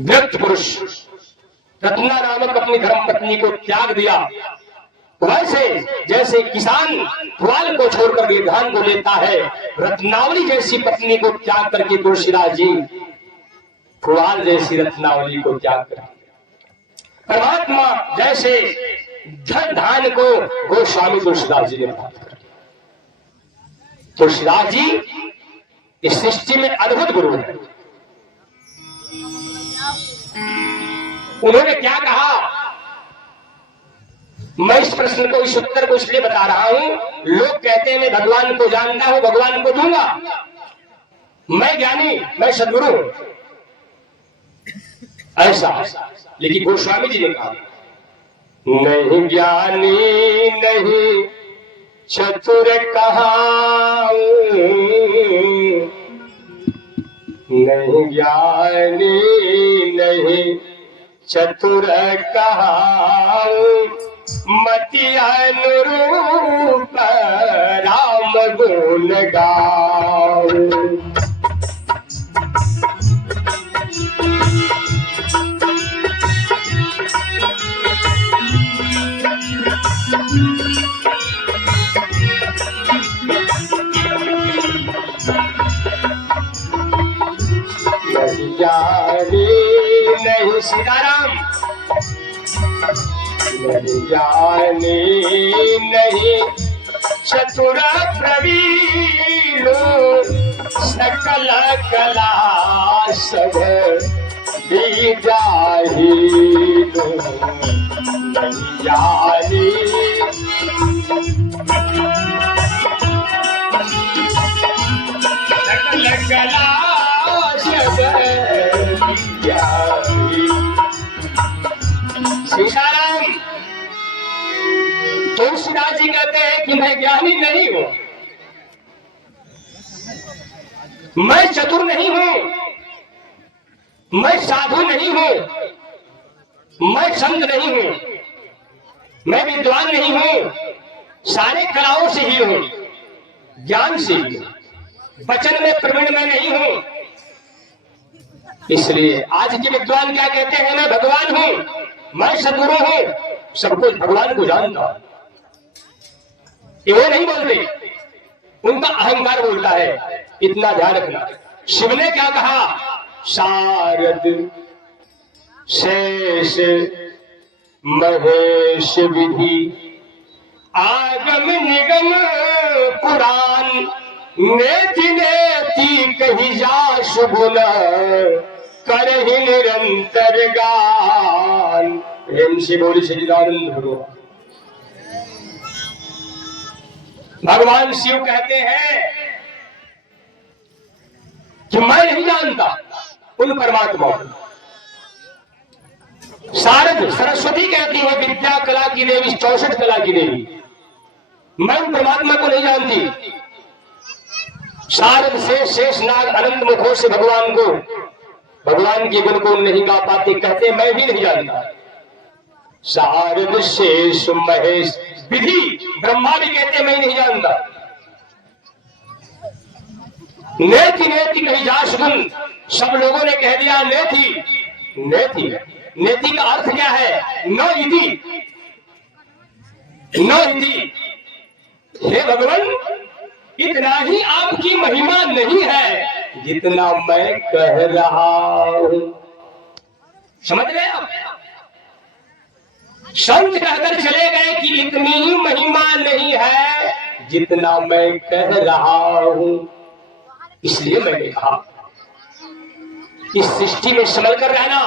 व्यक्त पुरुष रत्ना नामक अपनी धर्म पत्नी को त्याग दिया, वैसे जैसे किसान पुआल को छोड़कर के धान को लेता है, रत्नावली जैसी पत्नी को त्याग करके तुलसीदास जी पुआल जैसी रत्नावली को त्याग कर परमात्मा जैसे धन धान को गोस्वामी तुलसीदास जी ने प्राप्त कर। तुलसीदास जी इस सृष्टि में अद्भुत गुरु है। उन्होंने क्या कहा, मैं इस प्रश्न को, इस उत्तर को इसलिए बता रहा हूं, लोग कहते हैं मैं भगवान को जानता हूं, भगवान को दूंगा, मैं ज्ञानी, मैं सद्गुरु हूं, ऐसा। लेकिन गोस्वामी जी ने कहा नहीं ज्ञानी नहीं चतुर कहाँ, नहीं ज्ञानी नहीं चतुर कहाँ, मति अनुरूप राम गुण गाओ। नहीं जानी नहीं सीताराम, नहीं जानी नहीं चतुर प्रवीण, सकल कला सब जाही, नहीं जानी सकल कला सीताराम। तुलसीदास जी कहते हैं कि मैं ज्ञानी नहीं हूं, मैं चतुर नहीं हूं, मैं साधु नहीं हूं, मैं संत नहीं हूं, मैं विद्वान नहीं हूं, सारे कलाओं से ही हूं, ज्ञान से ही, वचन में प्रवीण मैं नहीं हूं। इसलिए आज के विद्वान क्या कहते हैं, मैं भगवान हूं, मैं सद्गुरु हूं, सब कुछ भगवान को जानता हूं। ये वो नहीं बोलते, उनका अहंकार बोलता है। इतना ध्यान रखना। शिव ने क्या कहा, शारद शेष महेश विधि आगम निगम पुराण, नेति नेति कही जा शुभुन करहि निरंतर गान। प्रेम से बोली सच्चिदानंद भगवान। भगवान शिव कहते हैं कि मैं नहीं जानता उन परमात्मा को। शारद सरस्वती कहती है विद्या कला की देवी, 64 कला की देवी, मैं उन परमात्मा को नहीं जानती। शारद से शेष नाग अनंत मुखों से भगवान को, भगवान के गुण को नहीं गा पाते, कहते मैं भी नहीं जानता। शारद शेष महेश विधि, ब्रह्मा भी कहते मैं नहीं जानता। नेति नेति कही जा शुभन, सब लोगों ने कह दिया नेति नेति। नेति का अर्थ क्या है, नो इति, नो इति। हे भगवान, इतना ही आपकी महिमा नहीं है जितना मैं कह रहा हूं। समझ रहे आप? संत कहकर चले गए कि इतनी ही महिमा नहीं है जितना मैं कह रहा हूं। इसलिए मैंने कहा इस सृष्टि में संभल कर रहना।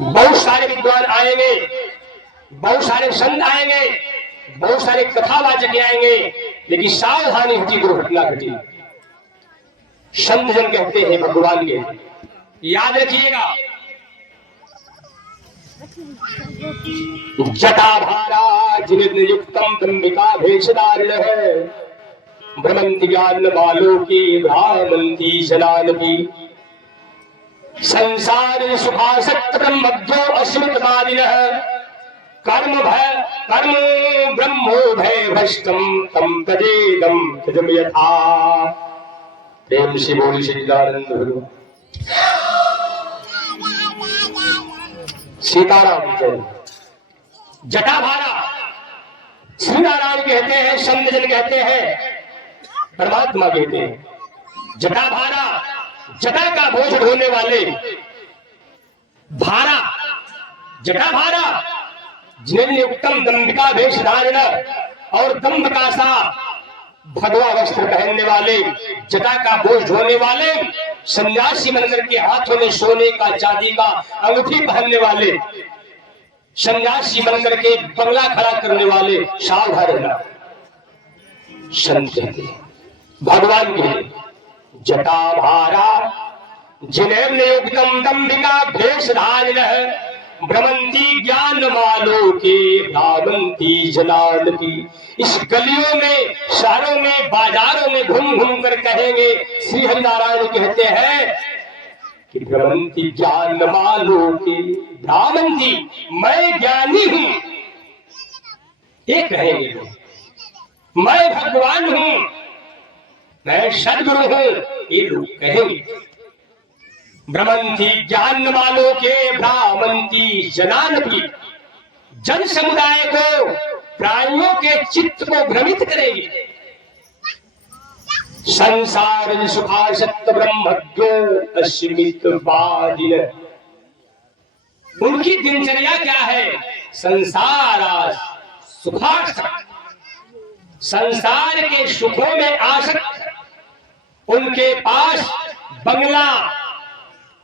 बहुत सारे विद्वान आएंगे, बहुत सारे संत आएंगे, बहुत सारे कथावाचक आएंगे, लेकिन सावधानी होती, दुर्घटना घटी। संत जन कहते हैं भगवान के, याद रखिएगा, जटाभारा जिन युक्तम ब्रह्मिका भेषदारिण है, भ्रमंति ज्ञान मालो की भ्रामंती जनानपी, संसार सुखासक्त ब्रह्मभ्यो अस्मित मादिनः, कर्म ब्रह्मो भय भ्रष्टम तम तजेदम तजम यथा। प्रेम से बोली सच्चिदानंद भगवान। सीताराम जय। जटाभारा श्री नारायण कहते हैं, संत जन कहते हैं, परमात्मा कहते हैं। जटाभारा जटा का बोझ ढोने वाले, भारा जटाभारा जिन्हें उत्तम दंभिका वेश धारण और दंभ का सा भगवा वस्त्र पहनने वाले, जटा का बोझ ढोने वाले, सन्यासी बनकर के हाथों में सोने का चांदी का अंगूठी पहनने वाले, सन्यासी बनकर के बंगला खड़ा करने वाले, सावधान संत भगवान के जटाभारा जिन्हें नियुक्तम दंभिका भेष धारण भ्रमंती ज्ञान मालो के भ्रामंती जलाल की। इस गलियों में, शहरों में, बाजारों में घूम घूम कर कहेंगे, श्री हरिनारायण कहते हैं कि भ्रमंती ज्ञान मालो के भ्रामंती, मैं ज्ञानी हूं, ये कहेंगे लोग। मैं भगवान हूं, मैं सदगुरु हूं, ये लोग कहेंगे। भ्रमंती ज्ञान वालों के भ्रामंती जनान की, जन समुदाय को, प्राणियों के चित्त को भ्रमित करेगी। संसार सुखासक्त ब्रह्मज्ञो अस्मित बादिन, उनकी दिनचर्या क्या है? संसार सुखासक्त, संसार के सुखों में आसक्त। उनके पास बंगला,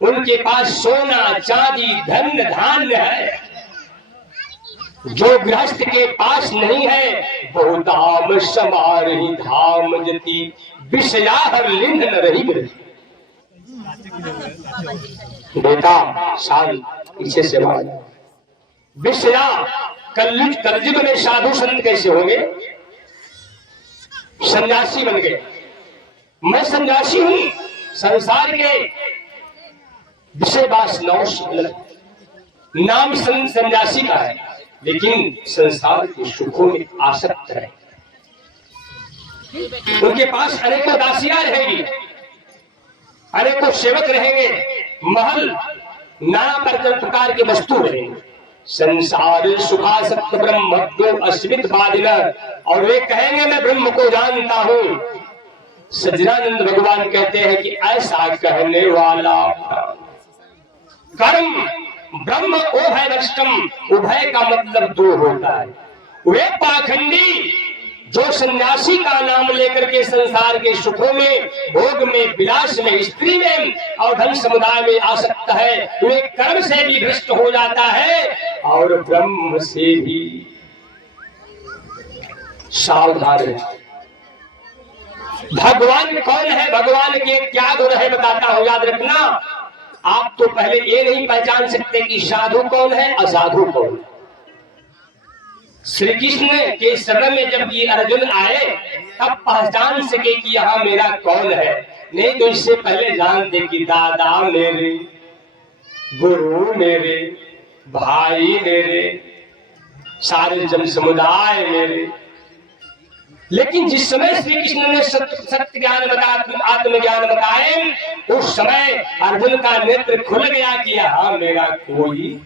उनके पास सोना चांदी धन धान्य है, जो गृहस्थ के पास नहीं है। बहु धाम समारही धाम जति, विषया हर लिंध न रही बेटा। शान पीछे से विषया कलयुग में साधु संत कैसे होंगे? सन्यासी बन गए। मैं सन्यासी हूं, संसार के विषय वासनाओं से नाम सन्यासी का है, लेकिन संसार के सुखों में आसक्त है। उनके पास अनेकों दासियां रहेगी, अनेकों सेवक रहेंगे, महल नाना प्रकार के वस्तु रहेंगे। संसार सुखासक्त ब्रह्मज्ञो अस्मित बादिन, और वे कहेंगे मैं ब्रह्म को जानता हूं। सज्जनानंद भगवान कहते हैं कि ऐसा कहने वाला कर्म ब्रह्म उभय वष्टम, उभय का मतलब दो होता है। वे पाखंडी जो सन्यासी का नाम लेकर के संसार के सुखों में, भोग में, विलास में, स्त्री में और धन समुदाय में आसक्त है, वे कर्म से भी भ्रष्ट हो जाता है और ब्रह्म से भी सावधान है। भगवान कौन है, भगवान के क्या गुण है बताता हूं, याद रखना। आप तो पहले ये नहीं पहचान सकते कि साधु कौन है, असाधु कौन है। श्री कृष्ण के शरण में जब ये अर्जुन आए, तब पहचान सके कि यहाँ मेरा कौन है। नहीं तो इससे पहले जानते कि दादा मेरे, गुरु मेरे, भाई मेरे, सारे जन समुदाय मेरे। लेकिन जिस समय श्री कृष्ण ने सत्य ज्ञान बताया, आत्मज्ञान बताए, उस समय अर्जुन का नेत्र खुल गया कि हाँ मेरा कोई।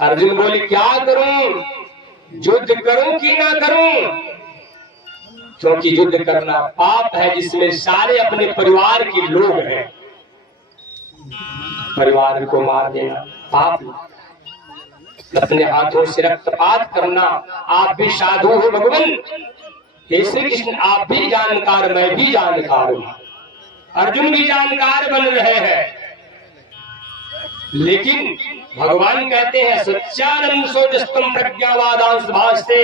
अर्जुन बोले क्या करूं, युद्ध करूं कि ना करूं? क्योंकि युद्ध करना पाप है, जिसमें सारे अपने परिवार के लोग हैं। परिवार को मार देना पाप, अपने हाथों से रक्तपात करना। आप भी साधु हो भगवान, हे श्री कृष्ण आप भी जानकार, मैं भी जानकार हूं, अर्जुन भी जानकार बन रहे हैं। लेकिन भगवान कहते हैं सच्चानंद सोजस्तम प्रज्ञावादांश भाषते,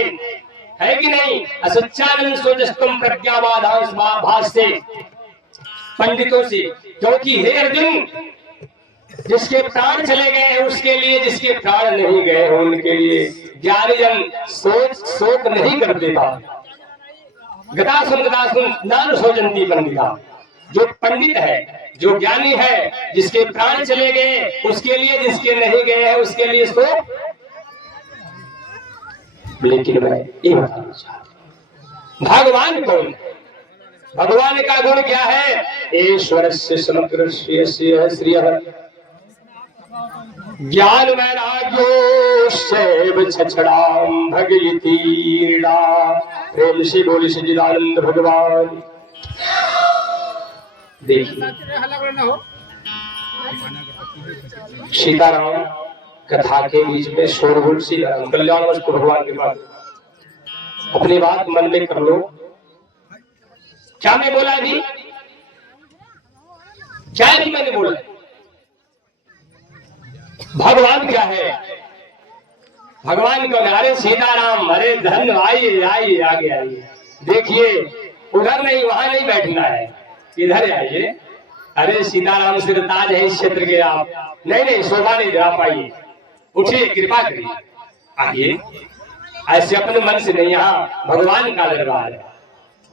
है कि नहीं? असच्चानंद सोजस्तम प्रज्ञावादांश भाषते पंडितों से। क्योंकि हे अर्जुन, जिसके प्राण चले गए हैं उसके लिए, जिसके प्राण नहीं गए हैं उनके लिए ज्ञानी जन शोक नहीं कर देता। गतासुन नान सोजंती पंडिता। जो पंडित है, जो ज्ञानी है, जिसके प्राण चले गए उसके लिए, जिसके नहीं गए हैं उसके लिए शोक। लेकिन मैं ये बताना चाहता, भगवान कौन? भगवान का गुण क्या है? ईश्वर से समग्र श्रेय श्रेय ज्ञान वैराग्यो शैव छछड़ाम भगयतीर्णा। प्रेम से बोले सच्चिदानंद भगवान। देखिए सीताराम कथा के बीच में शोरगुल सी कल्याण वस्तु भगवान के पास अपनी बात मन में कर लो। क्या मैं बोला अभी? क्या भी मैंने बोला? भगवान क्या है? भगवान कौन? अरे सीताराम, अरे धन, आइए आइए आगे आइए। देखिए उधर नहीं, वहां नहीं बैठना है, इधर आइए। अरे सीताराम सिरताज है इस क्षेत्र के आप। नहीं नहीं, शोभा नहीं दे पाइए, उठिए, कृपा करिए, आइए। ऐसे अपने मन से नहीं, यहाँ भगवान का दरबार है।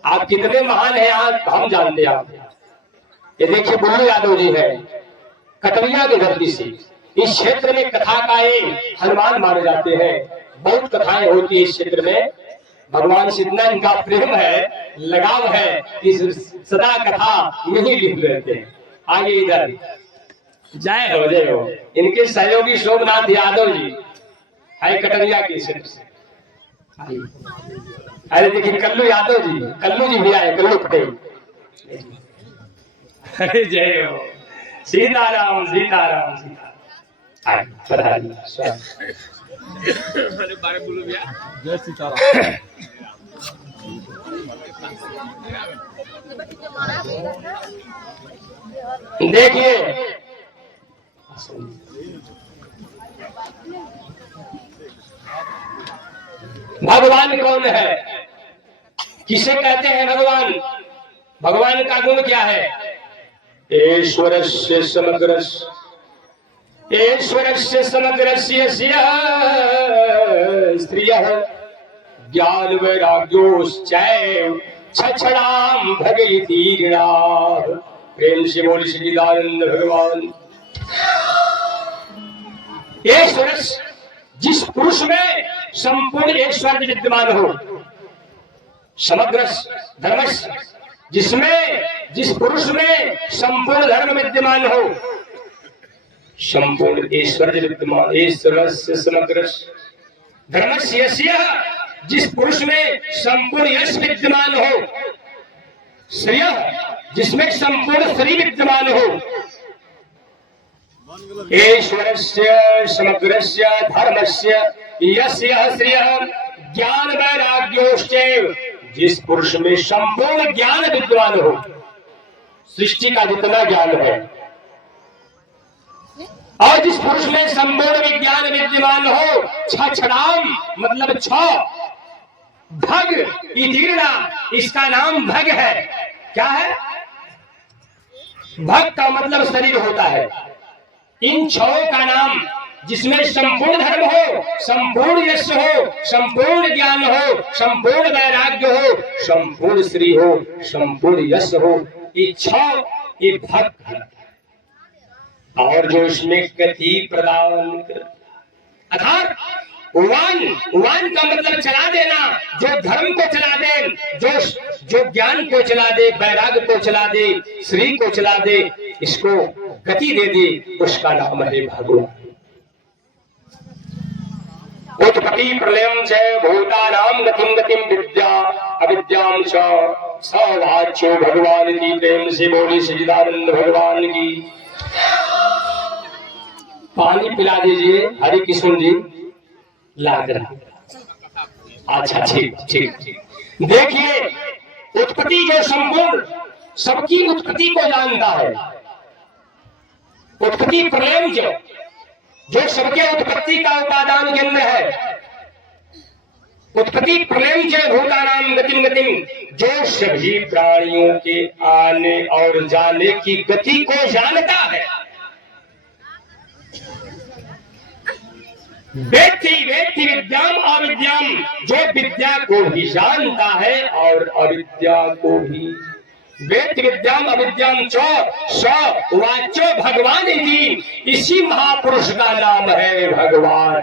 आप कितने महान हैं यहाँ हम जानते हैं आप। ये देखिए बुल्लू यादव जी है, कटरिया की धरती से। इस क्षेत्र में कथा का एक हनुमान माने जाते हैं। बहुत कथाएं होती है इस क्षेत्र में। भगवान से इतना इनका प्रेम है, लगाव है कि सदा कथा यही लिख रहते हैं। आगे इधर जय हो जय हो। इनके सहयोगी शोभनाथ यादव जी है कटरिया के क्षेत्र से। अरे देखिए कल्लू यादव जी, कल्लू जी भी आए, कल्लू पटेल। अरे जय हो सीताराम सीताराम सीताराम। जय सीताराम। देखिए भगवान कौन है, किसे कहते हैं भगवान? भगवान का गुण क्या है? ईश्वरस्य समग्रस्य, ईश्वरस्य समग्रस्य स्त्रियः ज्ञान वैराग्योश्चैव छछड़ाम भगयतीर्णा। प्रेम से बोले सच्चिदानंद भगवान। ईश्वरस्य, जिस पुरुष में संपूर्ण ऐश्वर्य विद्यमान हो। समग्रस्य धर्मस्य, जिस पुरुष में संपूर्ण धर्म विद्यमान हो। संपूर्ण ऐश्वर्य विद्यमान, ईश्वरस्य समग्रस्य धर्मस्य यस्य, जिस पुरुष में संपूर्ण यश विद्यमान हो। श्रेयः, जिसमें संपूर्ण श्री विद्यमान हो। ईश्वरस्य समग्रस्य धर्मस्य यस्य श्रेयः ज्ञान वैराग्योश्चैव, जिस पुरुष में संपूर्ण ज्ञान विद्यमान हो। सृष्टि का जितना ज्ञान है और जिस पुरुष में संपूर्ण विज्ञान विद्यमान हो। छछड़ाम मतलब छ, भग इतीर्णा, इसका नाम भग है। क्या है? भग का मतलब शरीर होता है। इन छओं का नाम, जिसमें संपूर्ण धर्म हो, संपूर्ण यश हो, संपूर्ण ज्ञान हो, संपूर्ण वैराग्य हो, संपूर्ण श्री हो, संपूर्ण यश हो, ये छह ये भक्त है। और जो इसमें गति प्रदान कर, अर्थात वान का मतलब चला देना, जो धर्म को चला दे, जो ज्ञान को चला दे, वैराग्य को चला दे, श्री को चला दे, इसको गति दे दे, उसका नाम है भगवान। उत्पत्ति प्रलयम च भूतानां गतिं गतिं विद्या अविद्यां च स वाच्यो भगवान की। प्रेम से बोली सच्चिदानंद भगवान की। पानी पिला दीजिए हरि किशन जी, लाग रहा। अच्छा ठीक ठीक। देखिए उत्पत्ति जो संपूर्ण सबकी उत्पत्ति को जानता है। उत्पत्ति प्रलय जो सबके उत्पत्ति का उपादान केंद्र है। उत्पत्ति प्रलय जो भूतानां गतिं गतिं, जो सभी प्राणियों के आने और जाने की गति को जानता है। वेत्ति वेत्ति विद्याम अविद्याम, जो विद्या को भी जानता है और अविद्या को भी। वेत्ति विद्याम अविद्याम च स वाच्यो भगवान इति, इसी महापुरुष का नाम है भगवान।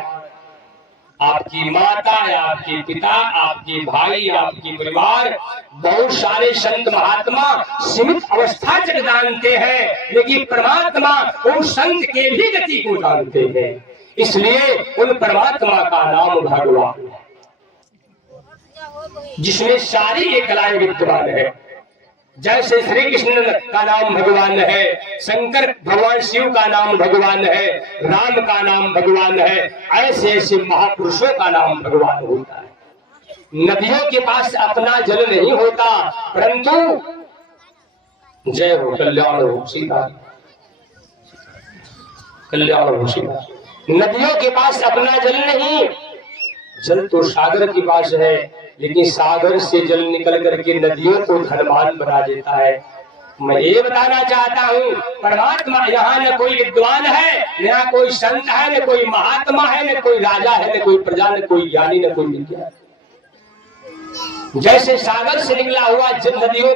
आपकी माता, आपके पिता, आपके भाई, आपके परिवार, बहुत सारे संत महात्मा सीमित अवस्था तक जानते हैं, लेकिन परमात्मा उन संत के भी गति को जानते हैं। इसलिए उन परमात्मा का नाम भगवान, जिसमें सारी ये कलाएं विद्यमान है। जैसे श्री कृष्ण का नाम भगवान है, शंकर भगवान शिव का नाम भगवान है, राम का नाम भगवान है, ऐसे ऐसे महापुरुषों का नाम भगवान होता है। नदियों के पास अपना जल नहीं होता, परंतु जय हो कल्याण हो सीता, कल्याण हो सीता। नदियों के पास अपना जल नहीं, जल तो सागर के पास है, लेकिन सागर से जल निकल करके नदियों को धनवान बना देता है। मैं ये बताना चाहता हूँ, परमात्मा यहाँ न कोई विद्वान है, न कोई संत है, न कोई महात्मा है, न कोई राजा है, न कोई प्रजा, न कोई ज्ञानी, न कोई विज्ञान। जैसे सागर से निकला हुआ जल नदियों,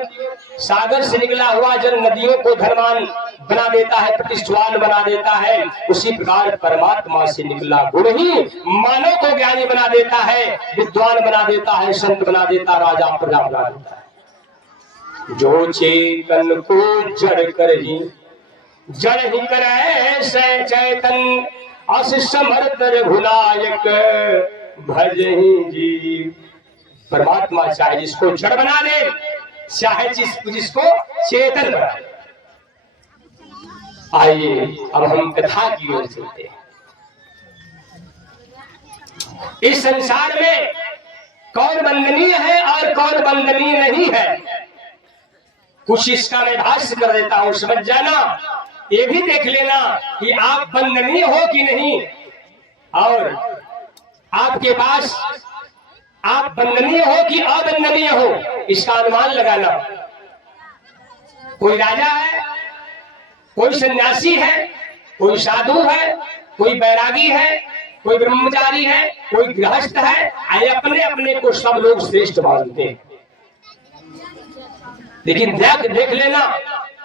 सागर से निकला हुआ जल नदियों को धनवान बना देता है, प्रतिष्ठवान बना देता है, उसी प्रकार परमात्मा से निकला गुण ही मानव को ज्ञानी बना देता है, विद्वान बना देता है, संत बना देता, राजा प्रजा बना देता है। जो चेतन को जड़ कर ही जड़ ही करे से चैतन, अस समर्थ रघुनायक भजहि जी। परमात्मा चाहे जिसको जड़ बना दे, चाहे जिसको चेतन बना दे। आइए अब हम कथा की ओर चलते हैं। इस संसार में कौन वंदनीय है और कौन वंदनीय नहीं है, कुछ इसका मैं भाष्य कर देता हूं, समझ जाना। ये भी देख लेना कि आप वंदनीय हो कि नहीं, और आपके पास आप वंदनीय हो कि अवंदनीय हो, इसका अनुमान लगाना। कोई राजा है, कोई सन्यासी है, कोई साधु है, कोई बैरागी है, कोई ब्रह्मचारी है, कोई गृहस्थ है, अपने अपने को सब लोग श्रेष्ठ मानते हैं। लेकिन देख लेना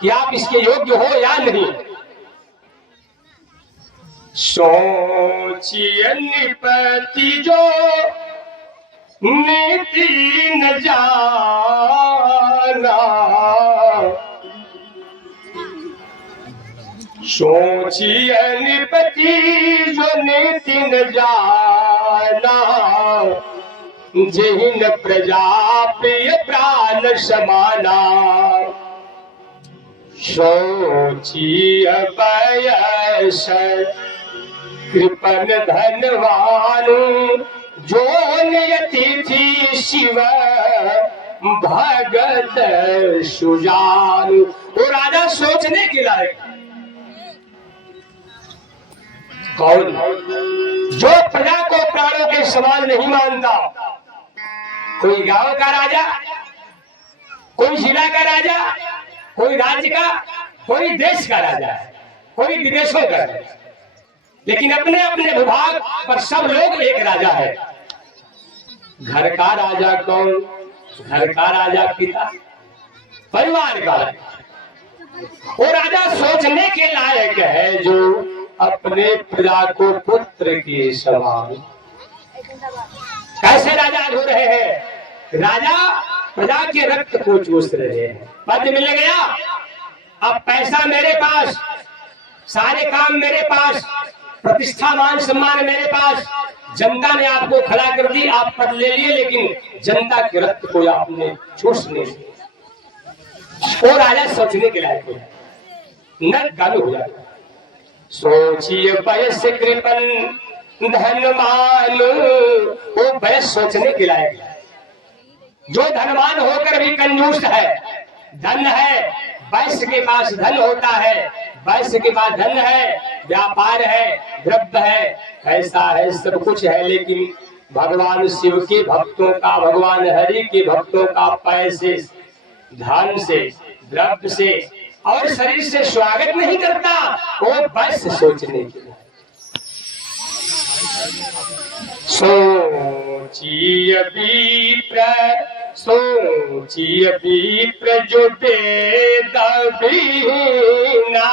कि आप इसके योग्य हो या नहीं। सोचिए निपति जो नीति न जाना, सोचिए निपति जो नीति न जाना, जिन प्रजा प्रिय प्राण समाना। सोचिए बयस कृपन धनवान, जो नियति शिव भगत सुजान। वो राजा सोचने के लायक कौन, जो प्रजा को प्राणों के समान नहीं मानता। कोई गांव का राजा, कोई जिला का राजा, कोई राज्य का, कोई देश का राजा, कोई विदेशों का राजा, लेकिन अपने अपने विभाग पर सब लोग एक राजा है। घर का राजा कौन? घर का राजा पिता, परिवार का राजा। वो राजा सोचने के लायक है जो अपने प्रजा को पुत्र के समान। कैसे राजा हो रहे हैं? राजा प्रजा के रक्त को चूस रहे हैं। पद मिल गया, अब पैसा मेरे पास, सारे काम मेरे पास, प्रतिष्ठा मान सम्मान मेरे पास, जनता ने आपको खड़ा कर दी, आप पद ले लिए, लेकिन जनता के रक्त को आपने चूस नहीं। वो राजा सोचने के लायक है, न गालू हो जाता। सोचिए वयस कृपन धनवान, वो वयस सोचने के लायक है। जो धनवान होकर भी कंजूस है, धन है, वैश्य के पास धन होता है, वैश्य के पास धन है, व्यापार है, द्रव्य है, ऐसा है, सब कुछ है, लेकिन भगवान शिव के भक्तों का, भगवान हरि के भक्तों का पैसे, धन से, द्रव्य से और शरीर से स्वागत नहीं करता। वो वैश्य सोचने के लिए। सोचिए विप्र, सोचिए विप्र जो वेद बीना,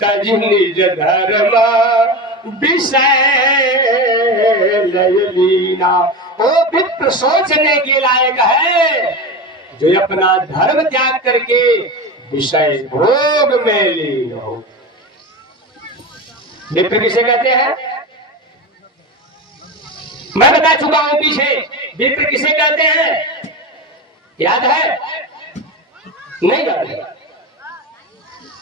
तज निज धर्म विषय लय लीना। ओ विप्र सोचने के लायक है जो अपना धर्म त्याग करके विषय भोग में लीन हो। विप्र किसे कहते हैं? मैं बता चुका हूं पीछे विप्र किसे कहते हैं, याद है? नहीं याद है।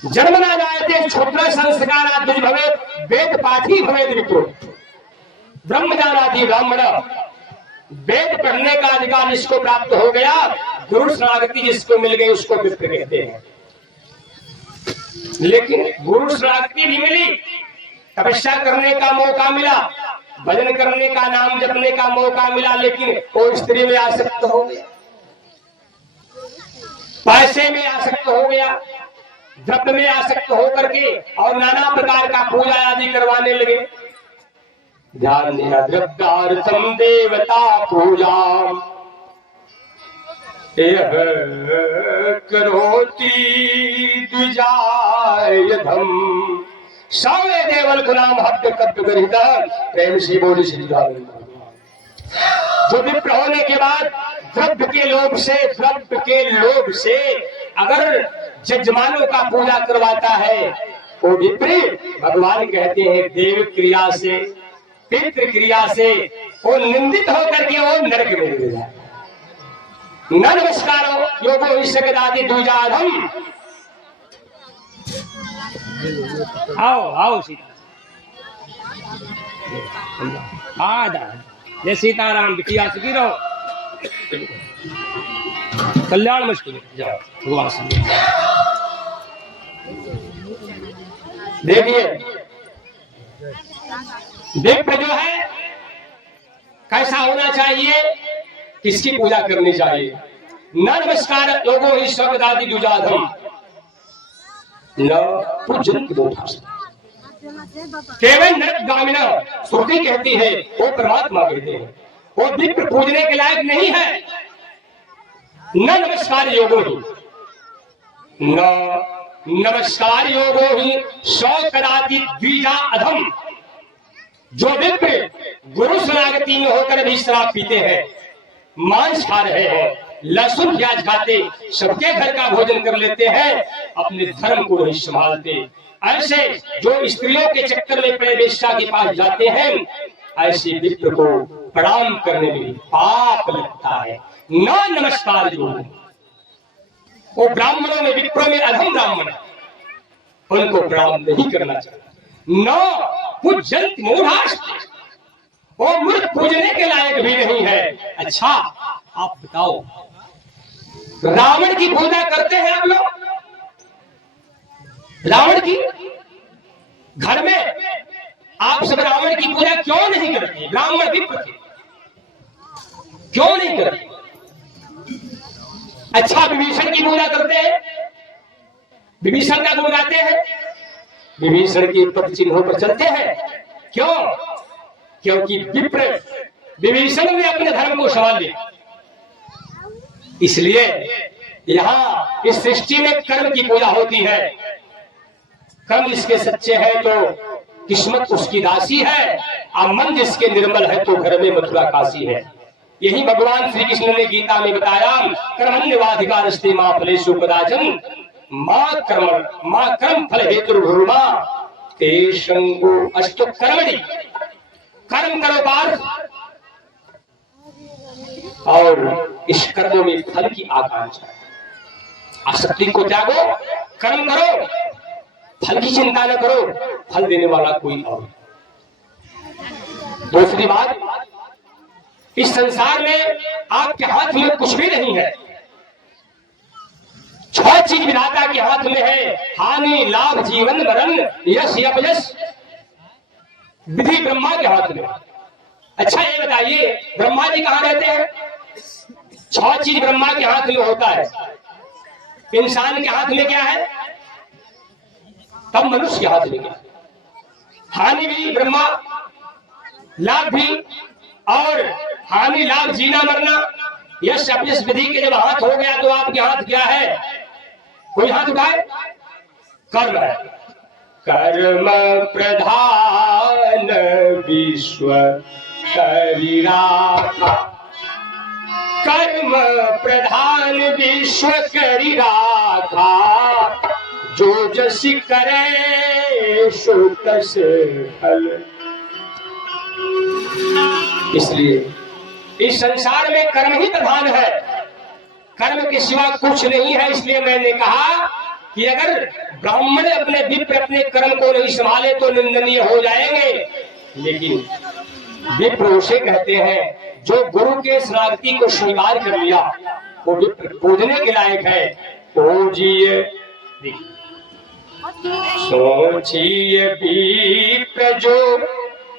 जन्मना जायते क्षुद्र संस्कारात् द्विज भवेत् वेद पाठी भवेत् विप्रो। ब्रह्म जानाति ब्राह्मण। वेद पढ़ने का अधिकार जिसको प्राप्त हो गया, गुरु शरणागति जिसको मिल गई, उसको विप्र कहते हैं। लेकिन गुरु शरणागति भी मिली, तपस्या करने का मौका मिला, भजन करने का, नाम जपने का मौका मिला, लेकिन वो स्त्री में आसक्त हो गया, पैसे में आसक्त हो गया, द्रव्य में आसक्त होकर के और नाना प्रकार का पूजा आदि करवाने लगे। ध्यान देना, द्रव्यार्थम देवता पूजा यह करोति द्विजायधम। सावे देवल को नाम हव्य कब्य गरिता। प्रेम से बोली श्री राम। जो विप्र होने के बाद द्रव्य के लोभ से अगर जजमानों का पूजा करवाता है, वो विप्र भगवान कहते हैं देव क्रिया से, पितृ क्रिया से वो निंदित होकर के वो नरक में गिर जाए। न नमस्कारो योगो ईशकदादि द्विजाधम। आओ आओ सीता जय सीताराम। बिटिया सुखी रहो, कल्याण मुश्किल जाओ भगवान से। देखिए विप्र जो है कैसा होना चाहिए, किसकी पूजा करनी चाहिए? न नमस्कार लोगों ही स्वर्गदादि द्विजाधम न पूजन की बोधा केवल नरकगामिना। श्रुति कहती है, वो परमात्मा कहते हैं, वो विप्र पूजने के लायक नहीं है। न नमस्कार योगो ही, न नमस्कार योगो ही सौ कदाति द्विजा अधम। जो विप्र गुरु शरणागति में होकर भी शराब पीते हैं, मांस खा रहे हैं, लहसुन प्याज खाते, सबके घर का भोजन कर लेते हैं, अपने धर्म को नहीं संभालते, ऐसे जो स्त्रियों के चक्कर में पड़े वेश्या के पास जाते हैं, ऐसे विप्र को प्रणाम करने में पाप लगता है। न नमस्कार योग, वो ब्राह्मणों में विप्रों में अधम ब्राह्मण, उनको प्रणाम नहीं करना चाहिए। न पूजन्ति मूढ़ास्ते, वो मूर्ख पूजने के लायक भी नहीं है। अच्छा आप बताओ, रावण की पूजा करते हैं आप लोग? रावण की घर में आप सब रावण की पूजा क्यों नहीं करते? ब्राह्मण विप्र थे, क्यों नहीं करते? अच्छा विभीषण की पूजा करते हैं, विभीषण का गुण गाते हैं, विभीषण के पद चिन्हों पर चलते हैं, क्यों? क्योंकि विप्र विभीषण ने अपने धर्म को संभाल लिया। इसलिए यहां इस सृष्टि में कर्म की पूजा होती है। कर्म जिसके सच्चे हैं तो किस्मत उसकी दासी है, और मन जिसके निर्मल है तो घर में मथुरा काशी है। यही भगवान श्री कृष्ण ने गीता में बताया, कर्मण्यवाधिकारस्ते मा फलेषु कदाचन मां कर्म फल हेतुर्भुर्मा तेषंगो अस्तु कर्मणि। कर्म करो पार्थ, और इस कर्मों में फल की आकांक्षा, आसक्ति को त्यागो, कर्म करो, फल की चिंता न करो, फल देने वाला कोई और। दूसरी बात, इस संसार में आपके हाथ में कुछ भी नहीं है। 6 चीज विधाता के हाथ में है, हानि लाभ जीवन मरण यश अपयश। विधि ब्रह्मा के हाथ में। अच्छा ये बताइए, ब्रह्मा जी कहां रहते हैं? 6 चीज ब्रह्मा के हाथ में होता है, इंसान के हाथ में क्या है? तब मनुष्य के हाथ में क्या? हानि भी ब्रह्मा, लाभ भी, और हानि लाभ जीना मरना यश अपयश विधि के जब हाथ हो गया तो आपके हाथ क्या है? कोई हाथ उठाए? कर्म है। कर्म प्रधान विश्व करि राखा, कर्म प्रधान विश्व करि राखा, जो जस करे सो तस फल। इसलिए इस संसार में कर्म ही प्रधान है, कर्म के सिवा कुछ नहीं है। इसलिए मैंने कहा कि अगर ब्राह्मण अपने विप्र अपने कर्म को नहीं संभाले तो निंदनीय हो जाएंगे। लेकिन विप्र उसे कहते हैं जो गुरु के शरणागति को स्वीकार कर लिया, वो विप्र पूजने के लायक है। पूजिए सोचिए विप्र जो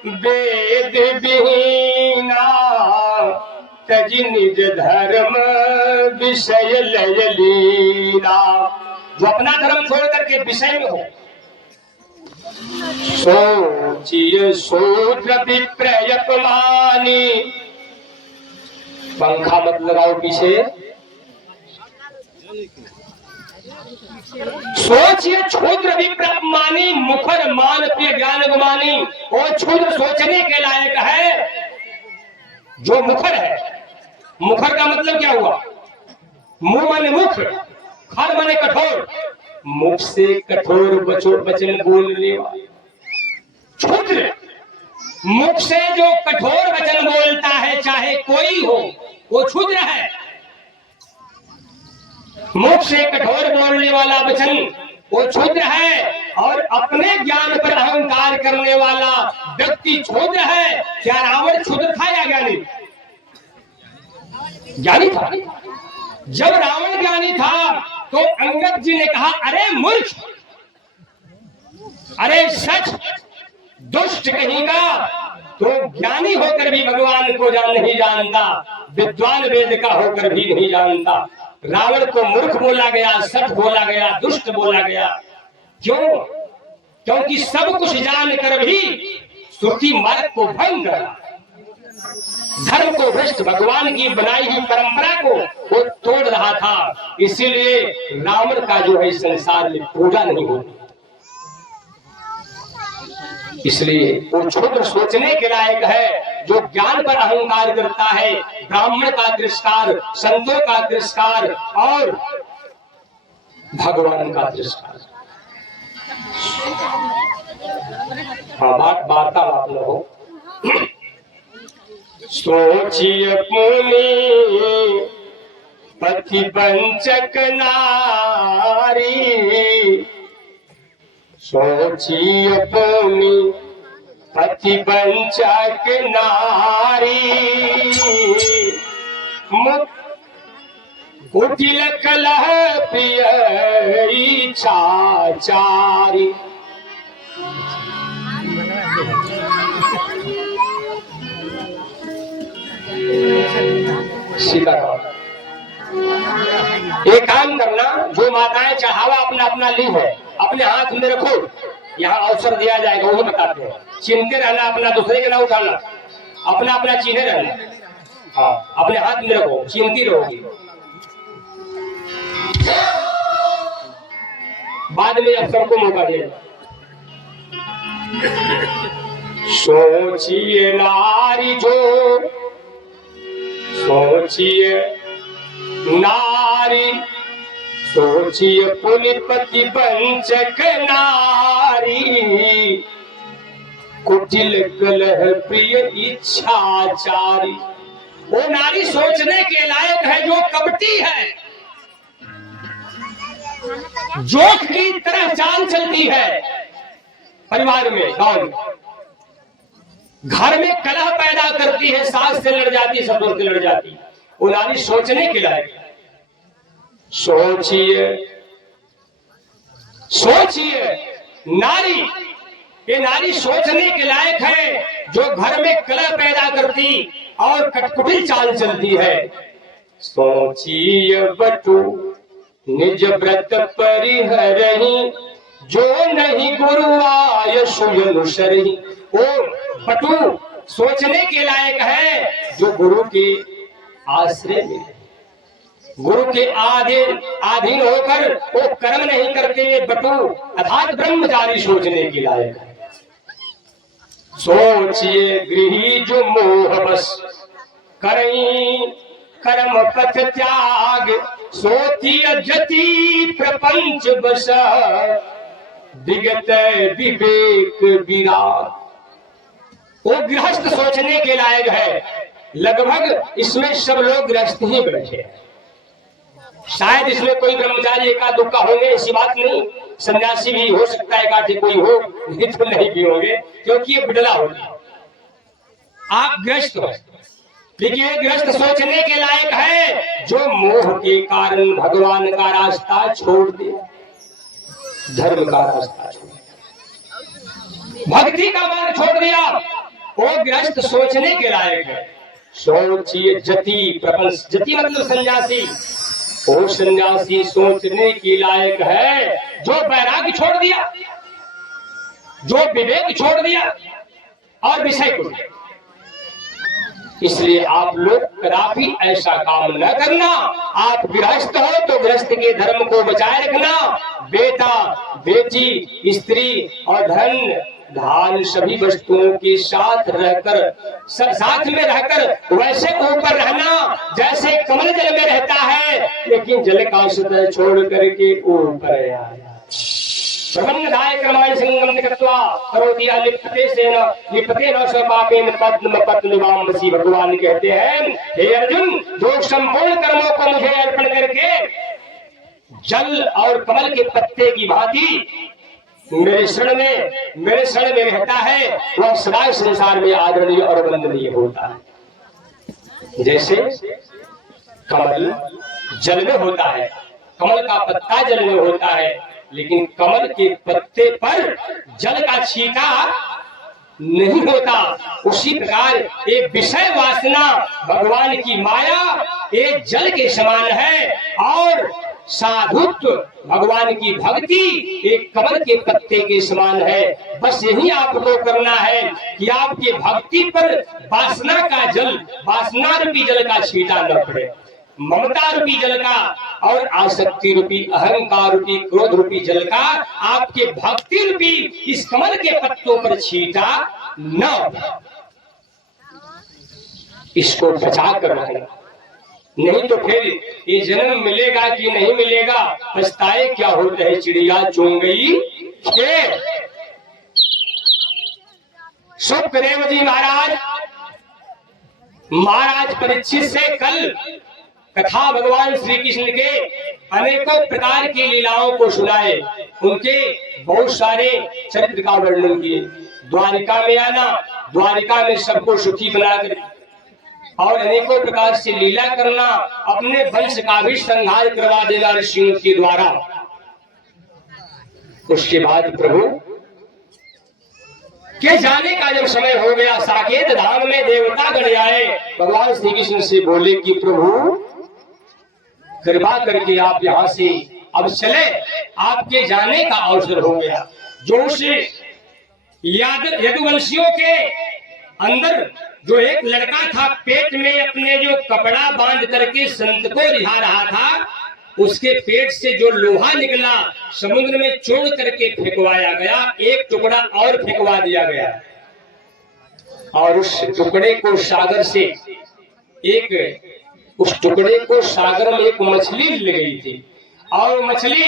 वेद विहीना, तज निज धर्म विषय लय लीना। जो अपना धर्म छोड़ करके विषय में हो। सोचिए शूद्र विप्र अपमानी, पंखा मत लगाओ पीछे। सोचिए क्षुद्र विप्र अपमानी, मुखर मान प्रिय ज्ञान गुमानी। और क्षुद्र सोचने के लायक है जो मुखर है। मुखर का मतलब क्या हुआ? मुंह माने मुख, खर माने कठोर, मुख से कठोर वचन बोलने वाला। क्षुद्र मुख से जो कठोर वचन बोलता है, चाहे कोई हो, वो क्षुद्र है। मुख से कठोर बोलने वाला वचन वो क्षुद्र है। और अपने ज्ञान पर अहंकार करने वाला व्यक्ति क्षुद्र है। क्या रावण क्षुद्र था या ज्ञानी? ज्ञानी था। जब रावण ज्ञानी था तो अंगद जी ने कहा, अरे मूर्ख, अरे सच, दुष्ट कहेगा। तो ज्ञानी होकर भी भगवान को नहीं जानता, विद्वान वेद का होकर भी नहीं जानता। रावण को मूर्ख बोला गया, सठ बोला गया, दुष्ट बोला गया। क्यों? क्योंकि सब कुछ जानकर भी श्रुति मार्ग को भंग करा, धर्म को भ्रष्ट, भगवान की बनाई हुई परंपरा को वो तोड़ रहा था। इसीलिए रावण का जो है संसार में पूजा नहीं होती। इसलिए वो क्षुद्र सोचने के लायक है जो ज्ञान पर अहंकार करता है। ब्राह्मण का तिरस्कार, संतों का तिरस्कार और भगवान का तिरस्कार। हाँ, वार्तालाप न हो। सोचिए पुनि पति वंचक नारी, सोचिए पुनि पति वंचक नारी, कुटिल कलह प्रिय इच्छाचारी। एक काम करना, जो माताएं चढ़ावा अपना अपना ली है अपने हाथ में रखो। यहाँ अवसर दिया जाएगा, वही बताते हैं। चिन्हते रहना, अपना दूसरे के ना उठाना, अपना अपना चिन्हे रहना। हाँ, अपने हाथ में रखो, चिन्हती रहोगी। बाद में अवसर को मौका देगा। सोचिए नारी जो, सोचिए नारी, सोचिए पुनिपति वंचक नारी, कुटिल कलह प्रिय इच्छाचारी। वो नारी सोचने के लायक है जो कपटी है, जोक की तरह चाल चलती है। परिवार में, गांव में, घर में कलह पैदा करती है, सास से लड़ जाती, ससुर से लड़ जाती। वो नारी सोचने के लायक है। सोचिए, सोचिए नारी, ये नारी सोचने के लायक है जो घर में कलह पैदा करती और कटकुटिल चाल चलती है। सोचिए बटु निज व्रत परिहरहि, जो नहीं गुरु आय सुयनुसरहि। वो बटु सोचने के लायक है जो गुरु के आश्रय में, गुरु के अधीन होकर वो कर्म नहीं करते। बटु अर्थात ब्रह्मचारी सोचने के लायक है। सोचिए गृही जो मोह बस करई कर्म पथ त्याग, सोती जति प्रपंच बस विगत विवेक विराग। वो गृहस्थ सोचने के लायक है। लगभग इसमें सब लोग गृहस्थ ही बैठे हैं। शायद इसमें कोई ब्रह्मचारी एका दुक्का होंगे, ऐसी बात नहीं। सन्यासी भी हो सकता है, एकाधे कोई हो, नहीं तो नहीं भी होंगे, क्योंकि ये बिडला होगी। आप गृहस्थ हो, देखिए गृहस्थ सोचने के लायक है जो मोह के कारण भगवान का रास्ता छोड़ दे, धर्म का रास्ता छोड़ दिया, भक्ति का मार्ग छोड़ दिया, वो गृहस्थ सोचने के लायक है। सोचिए जति प्रपंच, जति मतलब सन्यासी, वो सन्यासी सोचने के लायक है जो वैराग्य छोड़ दिया, जो विवेक छोड़ दिया और विषय को। इसलिए आप लोग कदापि ऐसा काम न करना। आप गृहस्थ हो तो गृहस्थ के धर्म को बचाए रखना। बेटा बेटी स्त्री और धन धान सभी वस्तुओं के साथ रहकर, साथ में रहकर वैसे ऊपर रहना जैसे कमल जल में रहता है, लेकिन जल का सतह छोड़ करके ऊपर आया। प्रबंधाय क्रमाय संगम कृत्वा करोति अलिप्ते सेन लिप्ते न स्वपापेन पद्म पद्मवामसी। भगवान कहते हैं, हे अर्जुन, जो संपूर्ण कर्मों को मुझे अर्पण करके जल और कमल के पत्ते की भांति मेरे शरण में रहता है, वह सदा संसार में आदरणीय और वंदनीय होता है। जैसे कमल जल में होता है, कमल का पत्ता जल में होता है, लेकिन कमल के पत्ते पर जल का छींटा नहीं होता। उसी प्रकार एक विषय वासना भगवान की माया एक जल के समान है, और साधुत्व भगवान की भक्ति एक कमल के पत्ते के समान है। बस यही आपको करना है कि आपके भक्ति पर वासना का जल, वासना रूपी जल का छींटा न पड़े। ममता रूपी जल का और आसक्ति रूपी, अहंकार रूपी, क्रोध रूपी जल का आपके भक्ति रूपी इस कमल के पत्तों पर छींटा न, इसको बचा कर रखना। नहीं तो फिर ये जन्म मिलेगा कि नहीं मिलेगा, पछताए क्या होता है, चिड़िया चुन गई खेत। सुखदेव जी महाराज परीक्षित से कल कथा भगवान श्री कृष्ण के अनेकों प्रकार की लीलाओं को सुनाए, उनके बहुत सारे चरित्र का वर्णन किए। द्वारिका में आना, द्वारिका में सबको सुखी बनाकर और अनेकों प्रकार से लीला करना, अपने वंश का भी संहार करवा देना ऋषियों के द्वारा। उसके बाद प्रभु के जाने का जब समय हो गया, साकेत धाम में देवता गण आए, भगवान श्री कृष्ण से बोले कि प्रभु कृपा करके आप यहाँ से अब चले, आपके जाने का अवसर हो गया। जो उस यदुवंशियों के अंदर जो एक लड़का था, पेट में अपने जो कपड़ा बांध करके संत को रिहा रहा था, उसके पेट से जो लोहा निकला समुद्र में छोड़ करके फेंकवाया गया, एक टुकड़ा और फेंकवा दिया गया, और उस टुकड़े को सागर से उस टुकड़े को सागर में एक मछली ले गई थी, और मछली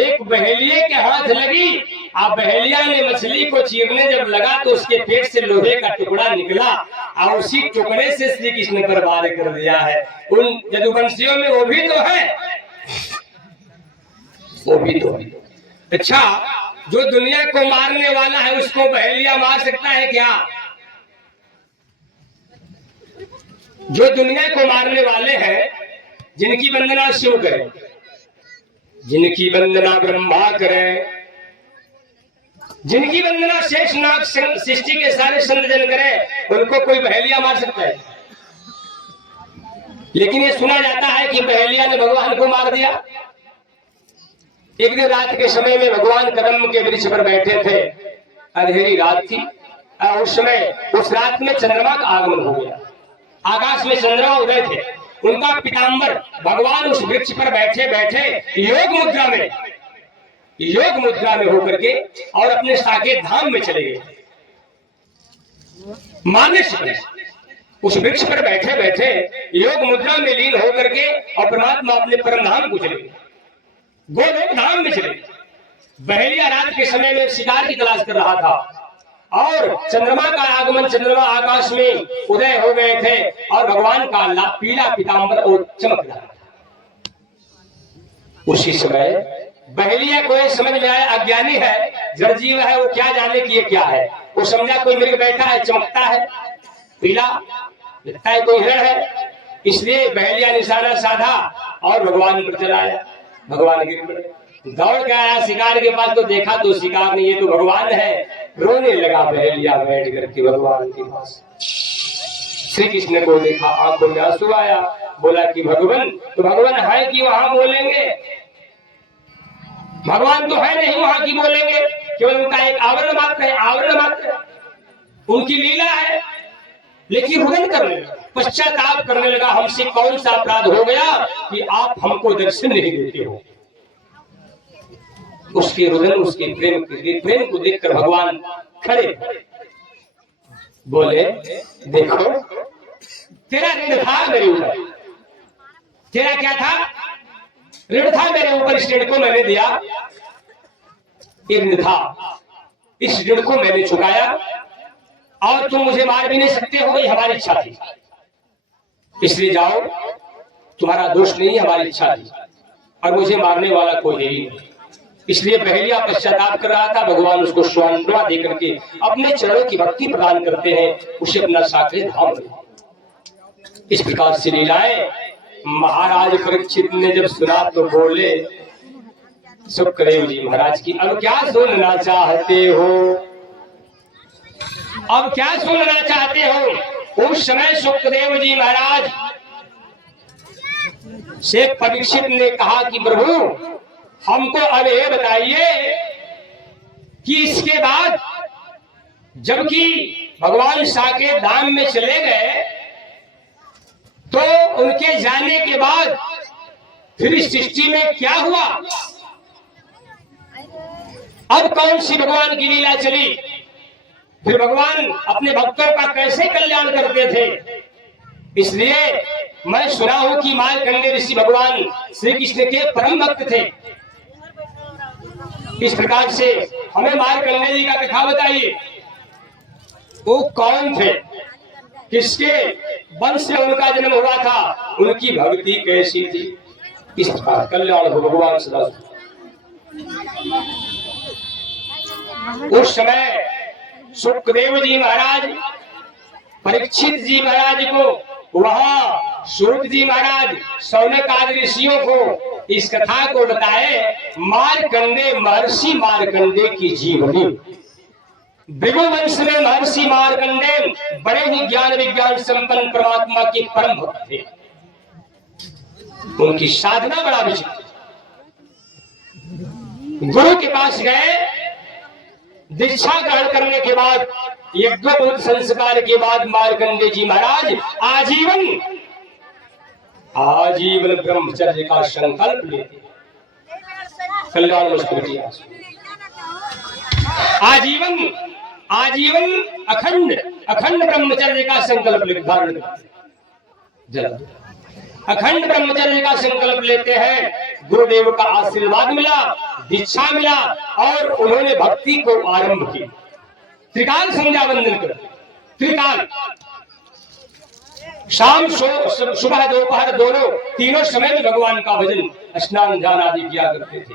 एक बहेलिये के हाथ लगी। अब बहेलिया ने मछली को चीरने जब लगा तो उसके पेट से लोहे का टुकड़ा निकला, और उसी टुकड़े से श्री कृष्ण पर वार कर दिया है। उन यदुवंशियों में वो भी तो है, वो भी तो है। अच्छा, जो दुनिया को मारने वाला है उसको बहेलिया मार सकता है क्या? जो दुनिया को मारने वाले हैं, जिनकी वंदना शिव करें, जिनकी वंदना ब्रह्मा करें, जिनकी वंदना शेषनाग सृष्टि के सारे संत जन करें, उनको कोई बहेलिया मार सकता है? लेकिन ये सुना जाता है कि बहेलिया ने भगवान को मार दिया। एक दिन रात के समय में भगवान कदम के वृक्ष पर बैठे थे, अंधेरी रात थी, और उस समय उस रात में चंद्रमा का आगमन हो गया। आकाश में चंद्रमा उदय थे, उनका पीतांबर भगवान उस वृक्ष पर बैठे बैठे योग मुद्रा में होकर के और अपने साकेत धाम में चले गए। मानस पर, उस वृक्ष पर बैठे बैठे योग मुद्रा में लीन होकर के और परमात्मा अपने परम धाम को चले, गोलोक धाम में चले। बहेलिया रात के समय में शिकार की तलाश कर रहा था और चंद्रमा का आगमन, चंद्रमा आकाश में उदय हो गए थे और भगवान का पीला पीतांबर और चमक रहा था। उसी समय बहेलिया को ये समझ में आया, अज्ञानी है, जड़ जीव है, वो क्या जाने कि ये क्या है। वो समझा कोई मृग बैठा है, चमकता है, पीला लगता है कोई हिरण है, इसलिए बहेलिया निशाना साधा और भगवान पर चलाया। भगवान गिर पड़े, दौड़ के आया शिकार के पास, तो देखा तो शिकार नहीं, ये तो भगवान है। रोने लगा बहेलिया बैठ करके भगवान के पास। श्री कृष्ण को देखा, आंखों में आंसू आया, बोला कि भगवान, तो भगवान है कि वहां बोलेंगे? भगवान तो है नहीं वहां की बोलेंगे, केवल उनका एक आवरण मात्र है, आवरण मात्र, उनकी लीला है। लेकिन रुदन करने लगा, पश्चाताप करने लगा, हमसे कौन सा अपराध हो गया कि आप हमको दर्शन नहीं देते हो। उसके रुदन, उसके प्रेम को देखकर भगवान खड़े बोले, देखो तेरा ऋण था मेरे ऊपर, तेरा क्या था? ऋण था मेरे ऊपर, इस ऋण को मैंने दिया, ये ऋण था, इस ऋण को मैंने चुकाया और तुम मुझे मार भी नहीं सकते हो, ये हमारी इच्छा थी, इसलिए जाओ, तुम्हारा दोष नहीं, हमारी इच्छा थी और मुझे मारने वाला कोई है ही नहीं। इसलिए बहेलिया पश्चाताप कर रहा था, भगवान उसको स्वांतना देकर के अपने चरणों की भक्ति प्रदान करते हैं, उसे अपना साक्षी धाम। इस प्रकार से लीलाएं महाराज परीक्षित ने जब सुना तो बोले, सुखदेव जी महाराज की, अब क्या सुनना चाहते हो? अब क्या सुनना चाहते हो? उस समय सुखदेव जी महाराज से परीक्षित ने कहा कि प्रभु हमको अब ये बताइए कि इसके बाद जबकि भगवान साकेत धाम में चले गए तो उनके जाने के बाद फिर इस सृष्टि में क्या हुआ? अब कौन सी भगवान की लीला चली? फिर भगवान अपने भक्तों का कैसे कल्याण करते थे? इसलिए मैं सुना हूं कि मार्कंडेय ऋषि भगवान श्री कृष्ण के परम भक्त थे। इस प्रकार से हमें मार्कंडेय जी का कथा बताइए, वो कौन थे, किसके वंश से उनका जन्म हुआ था, उनकी भक्ति कैसी थी? इस प्रकार कल्याण हो भगवान सदा। उस समय सुखदेव जी महाराज परीक्षित जी महाराज को, वहां सूत जी महाराज शौनक आदि ऋषियों को इस कथा को बताए। मार्कंडेय, महर्षि मार्कंडेय की जीवनी। भृगुवंश में महर्षि मार्कंडेय बड़े ही ज्ञान विज्ञान संपन्न परमात्मा के परम भक्त थे। उनकी साधना बड़ा विचित्र। गुरु के पास गए, दीक्षा ग्रहण करने के बाद, यज्ञोपवीत संस्कार के बाद मार्कंडेय जी महाराज आजीवन ब्रह्मचर्य का संकल्प लेते। कल्याण आजीवन अखंड ब्रह्मचर्य का संकल्प धारण करते, अखंड ब्रह्मचर्य का संकल्प लेते हैं। गुरुदेव का आशीर्वाद मिला, दीक्षा मिला और उन्होंने भक्ति को आरंभ की। त्रिकाल संध्या वंदन कर, त्रिकाल शाम सुबह दोपहर दोनों तीनों समय में भगवान का भजन, स्नान ध्यान आदि किया करते थे।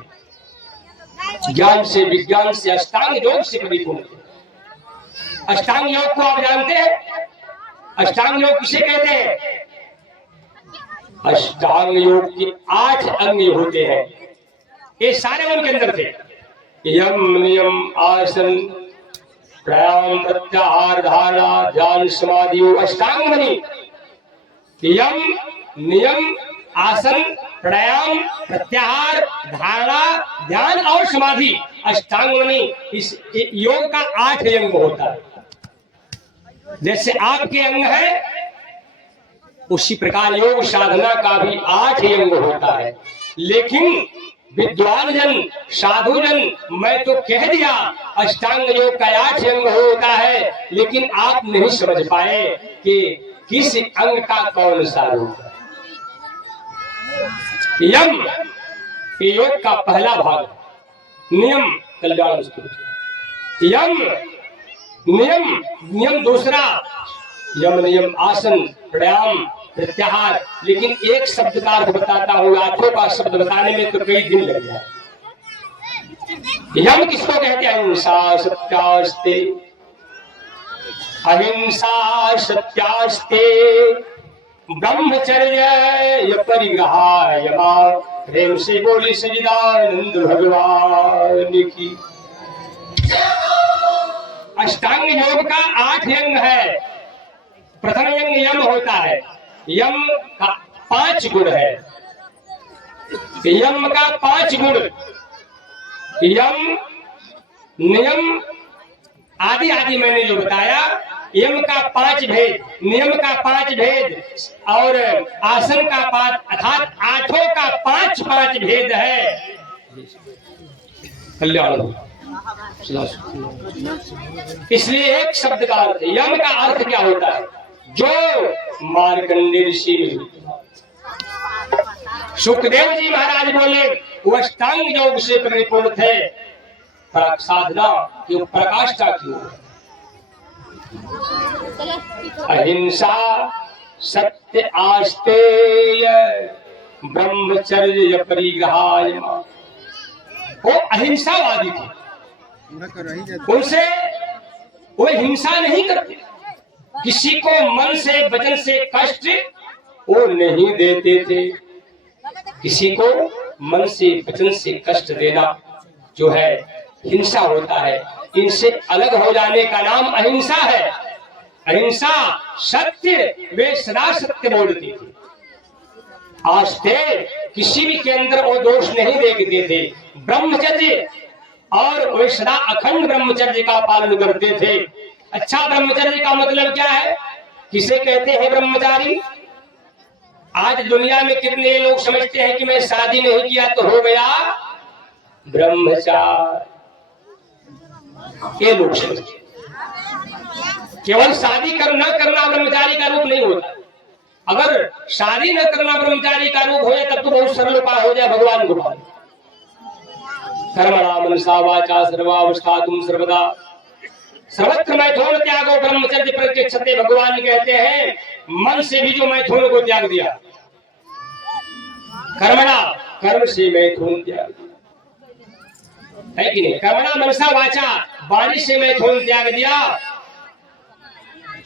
ज्ञान से, विज्ञान से, अष्टांग योग से परिपूर्ण थे। अष्टांग योग को आप जानते हैं? अष्टांग योग किसे कहते हैं? अष्टांग योग के 8 अंग होते हैं, ये सारे उनके अंदर थे। यम नियम आसन प्राणायाम प्रत्याहार धारणा ध्यान समाधि अष्टांग मणि। यम नियम आसन प्राणायाम प्रत्याहार धारणा ध्यान और समाधि अष्टांग मणि। इस योग का 8 अंग होता है। जैसे आपके अंग है उसी प्रकार योग साधना का भी 8 अंग होता है। लेकिन विद्वान जन, साधु जन, मैं तो कह दिया अष्टांग योग का 8 अंग होता है, लेकिन आप नहीं समझ पाए कि किस अंग का कौन सा रूप है। यम ये योग का पहला भाग है, नियम कल्याण स्तुति। यम नियम, नियम दूसरा, यम नियम आसन प्राणायाम प्रत्याहार। लेकिन एक शब्द का अर्थ बताता हूँ, 8 का शब्द बताने में तो कई दिन लग जाए। यम किसको कहते हैं? अहिंसा सत्यास्ते, अहिंसा सत्यास्ते ब्रह्मचर्य परिग्रहाय मा। प्रेम से बोली सच्चिदानंद भगवान की। अष्टांग योग का 8 अंग है। प्रथम अंग यम होता है। यम का 5 गुण है। यम का 5 गुण, यम नियम आदि आदि मैंने जो बताया। यम का 5 भेद, नियम का 5 भेद और आसन का 5, अर्थात 8 का 5 भेद है। कल्याण। इसलिए एक शब्द का अर्थ, यम का अर्थ क्या होता है? जो मार्कंडेय ऋषि में सुखदेव जी महाराज बोले वो अष्टांग योग से परिपूर्ण थे, साधना की प्रकाष्ठा की। अहिंसा सत्य आस्तेय ब्रह्मचर्य परिग्रहाय। वो अहिंसावादी थे, उनसे वो हिंसा नहीं करते, किसी को मन से वचन से कष्ट वो नहीं देते थे। किसी को मन से वचन से कष्ट देना जो है हिंसा होता है। इनसे अलग हो जाने का नाम अहिंसा है। अहिंसा सत्य, वे सदा सत्य बोलते थे। आस्ते किसी भी के अंदर वो दोष नहीं देखते थे। ब्रह्मचर्य, और वे सदा अखंड ब्रह्मचर्य का पालन करते थे। अच्छा, ब्रह्मचर्य का मतलब क्या है? किसे कहते हैं ब्रह्मचारी? आज दुनिया में कितने लोग समझते हैं कि मैं शादी नहीं किया तो हो गया ब्रह्मचारी। ये लोग समझते हैं। केवल शादी न करना ब्रह्मचारी का रूप नहीं होता। अगर शादी न करना ब्रह्मचारी का रूप हो जाए तब तो बहुत सरल उपाय हो जाए भगवान को। कर्मणा मनसा वाचा सर्वावस्थातुं सर्वदा सर्वत्र मैथुन त्यागो ब्रह्मचर्य परित्यज्यते। भगवान कहते हैं मन से भी जो मैथुन को त्याग दिया, कर्मणा कर्म से मैथुन त्याग दिया, है कि नहीं? कर्मणा मनसा वाचा वाणी से मैथुन त्याग दिया,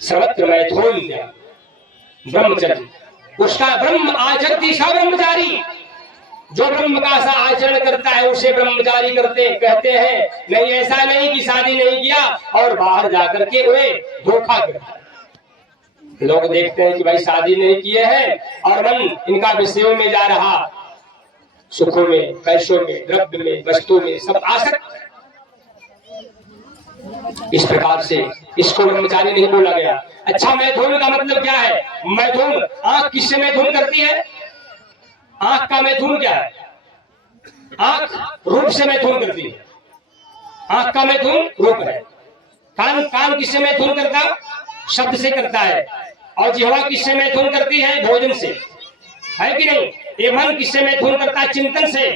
सर्वत्र मैथुन त्याग ब्रह्मचर्य। उसका ब्रह्म आचरती सा ब्रह्मचारी। जो ब्रह्म का सा आचरण करता है उसे ब्रह्मचारी कहते हैं। नहीं, ऐसा नहीं कि शादी नहीं किया और बाहर जाकर के वे धोखा करता है। लोग देखते हैं कि भाई शादी नहीं किए हैं और मन इनका विषयों में जा रहा, सुखों में, पैसों में, द्रव्य में, वस्तु में सब आसक्त। इस प्रकार से इसको ब्रह्मचारी नहीं बोला गया। अच्छा, मैथुन का मतलब क्या है? मैथुन, आंख किससे मैथुन करती है? आंख का मैथुन क्या है? आंख रूप से मैथुन करती है। आंख का मैथुन रूप है। कान, कान किससे मैथुन करता? शब्द से करता है। और जिह्वा किससे मैथुन करती है? भोजन से, है कि नहीं? ये मन किससे मैथुन करता है? चिंतन से।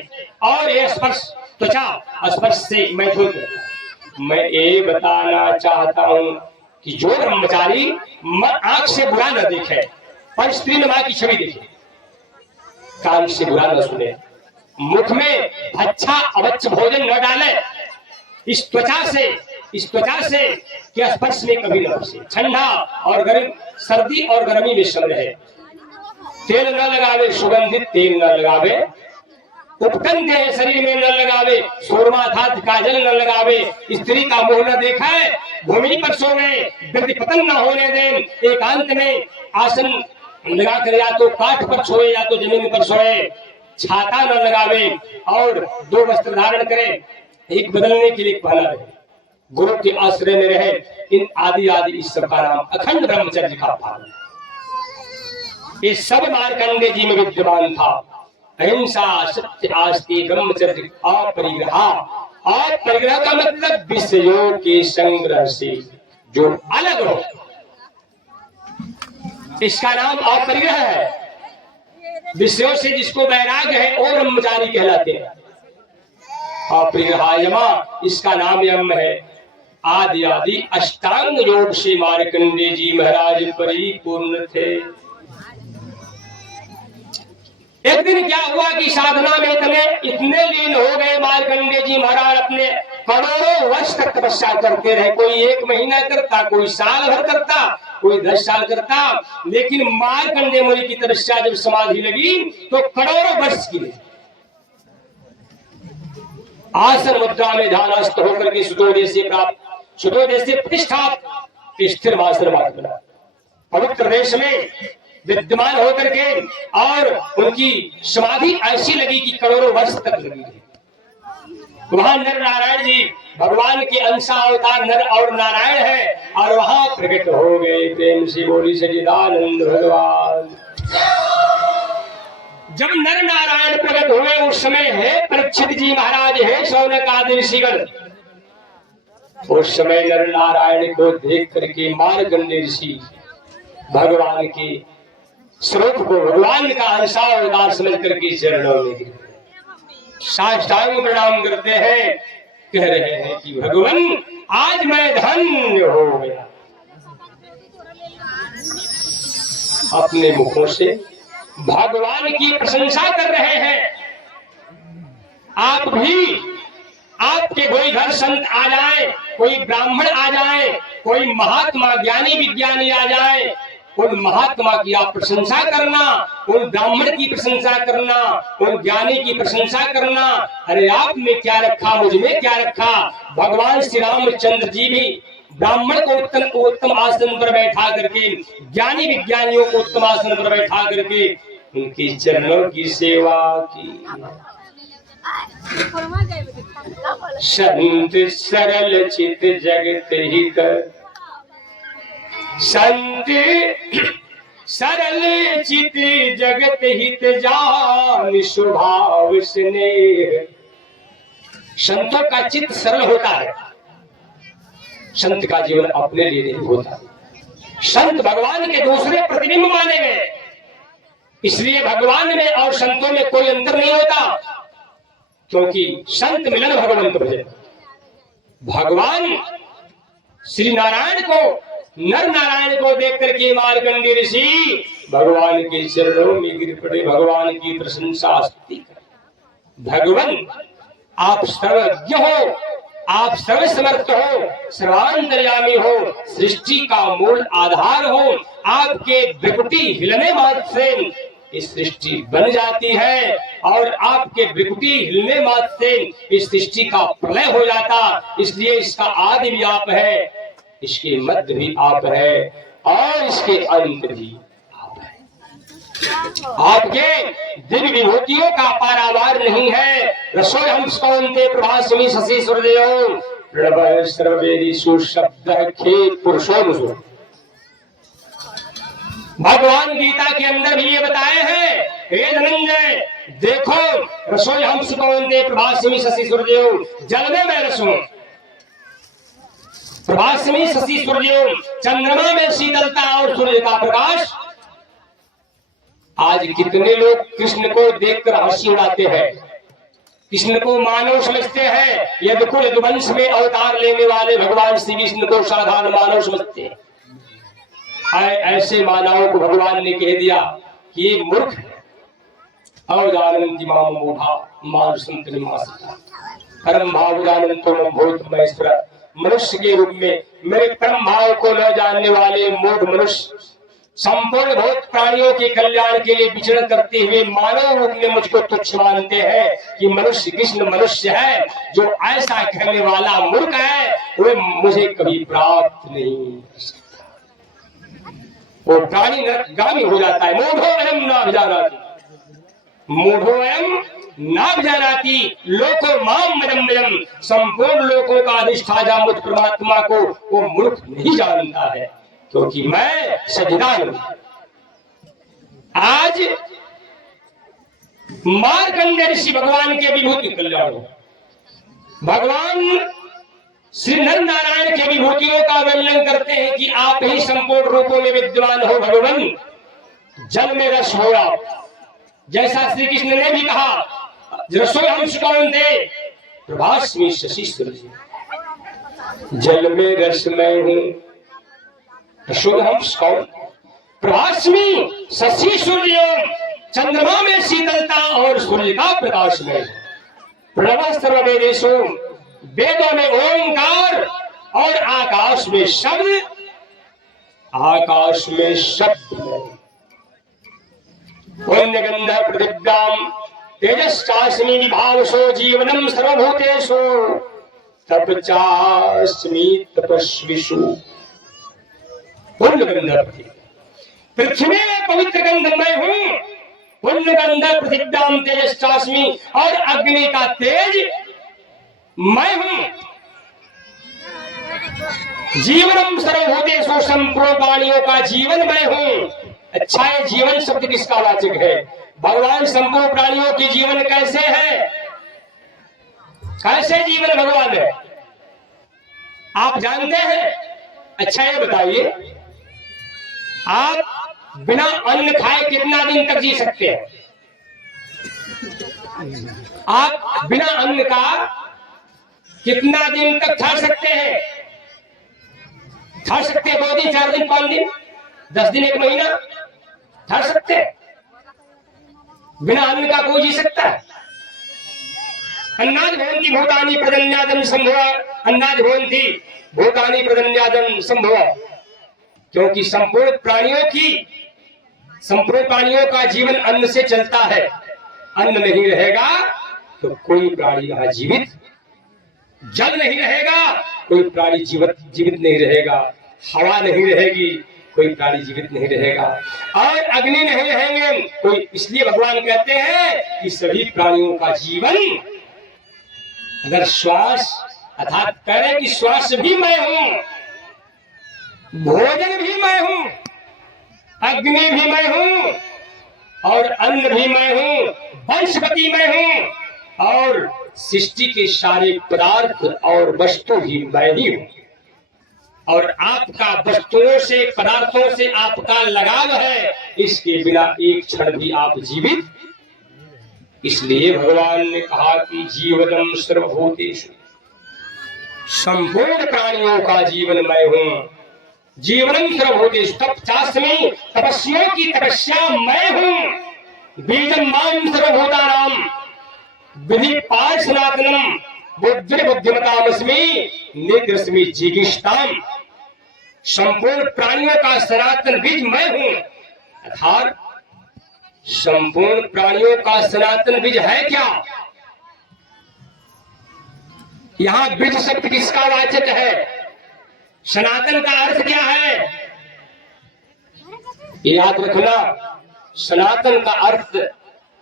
और ये स्पर्श, त्वचा स्पर्श से मैथुन करता है। मैं ये बताना चाहता हूं कि जो ब्रह्मचारी आंख से बुरा न देखे, पर स्त्री मां की छवि देखे, कान से बुरा न सुने, मुख में अच्छा अवच्छ भोजन न डाले, इस त्वचा से कि स्पर्श में कभी न बसे, ठंडा और गर्म, सर्दी और गर्मी में सम रहे, तेल न लगावे, सुगंधित तेल न लगावे, उपटन देह शरीर में न लगावे, सूरमा था काजल न लगावे, स्त्री का मुंह न देखाए, भूमि पर सोवे, वृद्धि पतन न होने दें, एकांत में आसन लगा कर या तो काठ पर सोए या तो जमीन पर सोए, छाता न लगावे और 2 वस्त्र धारण करे, एक बदलने के लिए पहना रहे, गुरु के आश्रय में रहे। इन आदि आदि इस सब का नाम अखंड ब्रह्मचर्य का पालन। ये सब मार्कंडेय जी में विद्यमान था। अहिंसा सत्य आस्ति ब्रह्मचर्य अपरिग्रह। अपरिग्रह का मतलब विषयों के संग्रह से जो अलग हो, इसका नाम अपरिग्रह है। विषयों से जिसको वैराग्य है वो ब्रह्मचारी कहलाते हैं। अपरिग्रहायमा इसका नाम यम है। आदि आदि अष्टांग योग से मार्कंडे जी महाराज परिपूर्ण थे। एक दिन क्या हुआ कि साधना में इतने लीन हो गए मार्कंडे जी महाराज, अपने करोड़ों वर्ष तक तपस्या करते रहे। कोई 1 महीना करता, कोई साल भर करता, कोई 10 साल करता, लेकिन मार्कंडे मुनि की तपस्या जब समाधि लगी तो करोड़ों वर्ष की आसन मुद्रा में ध्यानस्थ होकर के सुतोदेश से प्राप्त, सुतोदेश से प्रतिष्ठा स्थिर आसन बना पवित्र देश में विद्यमान होकर के, और उनकी समाधि ऐसी लगी कि करोड़ों वर्ष तक लगी है। वहां नर नारायण जी भगवान के अंशा अवतार नर और नारायण है, और वहां प्रकट हो गए। प्रेम से बोली सच्चिदानंद भगवान। जब नर नारायण प्रकट हुए उस समय है परीक्षित जी महाराज, है शौनक आदि ऋषिगण, उस समय नर नारायण को देख करके मार्कंडेय ऋषि भगवान के स्वरूप को, भगवान का अंशा अवतार समझ करके चरणों में साष्टांग प्रणाम करते हैं, कह रहे हैं कि भगवान आज मैं धन्य हो गया। अपने मुखों से भगवान की प्रशंसा कर रहे हैं। आप भी, आपके कोई घर संत आ जाए, कोई ब्राह्मण आ जाए, कोई महात्मा ज्ञानी विज्ञानी आ जाए, उन महात्मा की आप प्रशंसा करना, उन ब्राह्मण की प्रशंसा करना, उन ज्ञानी की प्रशंसा करना। अरे आप में क्या रखा, मुझ में क्या रखा। भगवान श्री रामचंद्र जी भी ब्राह्मण को उत्तम आसन पर बैठा करके, ज्ञानी विज्ञानियों को उत्तम आसन पर बैठा करके उनकी चरणों की सेवा की। संत सरल चित जगत हित, संत सरल चित जगत हित जान स्वभाव स्नेह। संतों का चित्त सरल होता है, संत का जीवन अपने लिए नहीं होता। संत भगवान के दूसरे प्रतिबिंब माने गए, इसलिए भगवान में और संतों में कोई अंतर नहीं होता, क्योंकि संत मिलन भगवंत भजन। भगवान श्री नारायण को, नर नारायण को देख करके मार्कंडेय ऋषि भगवान के चरणों में गिर पड़े, भगवान की प्रशंसा स्तुति करें। भगवान आप सर्वज्ञ हो, आप सर्वसमर्थ हो, सर्वांतर्यामी हो, सृष्टि का मूल आधार हो। आपके भ्रुकुटी हिलने मात्र से इस सृष्टि बन जाती है, और आपके भ्रुकुटी हिलने मात्र से इस सृष्टि का प्रलय हो जाता। इसलिए इसका आदि भी आप है, इसके मध्य भी आप है, और इसके अंत भी आप है। आपके दिव्य विभूतियों का पारावार नहीं है। रसोई हंस कौन्ते प्रभास्मि शशि सूर्यदेव प्रणव सर्ववेदीषु शब्दः खेत पुरुषोऽनुसु। भगवान गीता के अंदर भी ये बताए हैं, हे धनंजय देखो, रसोई हंस कौन्ते प्रभास्मि शशि सूर्यदेव, जल में मैं रस हूं, प्रभास्मि शशि सूर्यदेव, चंद्रमा में शीतलता और सूर्य का प्रकाश। आज कितने लोग कृष्ण को देखकर हंसी उड़ाते हैं, कृष्ण को मानव समझते हैं। यदुकुल यदुवंश में अवतार लेने वाले भगवान श्री विष्णु को साधारण मानव समझते हैं। ऐसे मानवों को भगवान ने कह दिया कि ये मूर्ख है। अवजानन्ति माम मूढ़ा मां संतनि मासता परम भाव जानन्तो मम भूत महेश्वर। मनुष्य के रूप में मेरे परम भाव को न जानने वाले मूढ़ मनुष्य संपूर्ण भौत प्राणियों के कल्याण के लिए विचरण करते हुए मानव रूप में मुझको तुच्छ मानते हैं कि मनुष्य कृष्ण मनुष्य है। जो ऐसा कहने वाला मूर्ख है वह मुझे कभी प्राप्त नहीं कर सकता, वो प्राणी नरकगामी हो जाता है। मूढ़ो अयम नाभिजानाति, मूढ़ो अयम नाभिजानाति लोको माम मजम। संपूर्ण लोकों का अधिष्ठाता मुझ परमात्मा को वो मूर्ख नहीं जानता है, क्योंकि मैं सच्चिदानंद। आज मार्कंडेय ऋषि भगवान के विभूति कल्याण हो। भगवान श्री नर नारायण के विभूतियों का वर्णन करते हैं कि आप ही संपूर्ण रूपों में विद्यमान हो भगवान, जल में रस हो आप। जैसा श्री कृष्ण ने भी कहा, रसो हम कौन दे प्रभास्मी शशि सूर्य, जल में रस मैं हूं, रसो हम कौन प्रभास्मी शशि सूर्य, चंद्रमा में शीतलता और सूर्य का प्रकाश में। प्रणव सर्ववेदेषु, वेदों में ओंकार और आकाश में शब्द, आकाश में शब्द पुण्यगंध प्रतिज्ञाम तेजश्चास्मि विभावसो जीवनम सर्वभूतेषु तपचास्मि तपस्विषु। पुण्यगंध पृथ्वी में पवित्र गंध मैं हूं, पुण्यगंध प्रतिज्ञाम तेजश्चास्मि, और अग्नि का तेज मैं हूं। जीवनम सर्वभूतेषु, संपूर्ण प्राणियों का जीवन मैं हूं। अच्छा, ये जीवन शब्द किसका वाचक है? भगवान संपूर्ण प्राणियों की जीवन कैसे है? कैसे जीवन भगवान है आप जानते हैं? अच्छा ये बताइए, आप बिना अन्न खाए कितना दिन तक जी सकते हैं? आप बिना अन्न का कितना दिन तक ठहर सकते हैं? ठहर सकते हैं 2 दिन, 4 दिन, 5 दिन, 10 दिन, 1 महीना ठहर सकते हैं? बिना अन्न का कोई जी सकता है? अन्नाद भवन्ति भूतानि प्रजन्यादम संभव, अन्नाद भवन्ति भूतानि प्रजन्यादम संभव। क्योंकि संपूर्ण प्राणियों का जीवन अन्न से चलता है। अन्न नहीं रहेगा तो कोई प्राणी यहाँ जीवित, जल नहीं रहेगा कोई प्राणी जीवित नहीं रहेगा, हवा नहीं रहेगी कोई प्राणी जीवित नहीं रहेगा, और अग्नि नहीं रहेंगे कोई। इसलिए भगवान कहते हैं कि सभी प्राणियों का जीवन, अगर श्वास अर्थात करें कि श्वास भी मैं हूं, भोजन भी मैं हूं, अग्नि भी मैं हूं, और अन्न भी मैं हूं, वनस्पति मैं हूं, और सृष्टि के सारे पदार्थ और वस्तु भी मैं ही हूं। और आपका वस्तुओं से, पदार्थों से आपका लगाव है, इसके बिना एक क्षण भी आप जीवित। इसलिए भगवान ने कहा कि जीवनम सर्वभूतेषु, संपूर्ण प्राणियों का जीवन मैं हूं। जीवनम सर्वभूतेषु तपचास्मि, तपस्वियों की तपस्या मैं हूं। बीजम माम सर्वभूतानाम विधि पार सनातनम बुद्धिमतामस्मि नित्यस्मि जिगीषताम। संपूर्ण प्राणियों का सनातन बीज मैं हूं। अर्थात संपूर्ण प्राणियों का सनातन बीज है क्या? यहां बीज शब्द किसका वाचक है? सनातन का अर्थ क्या है? याद रखना, सनातन का अर्थ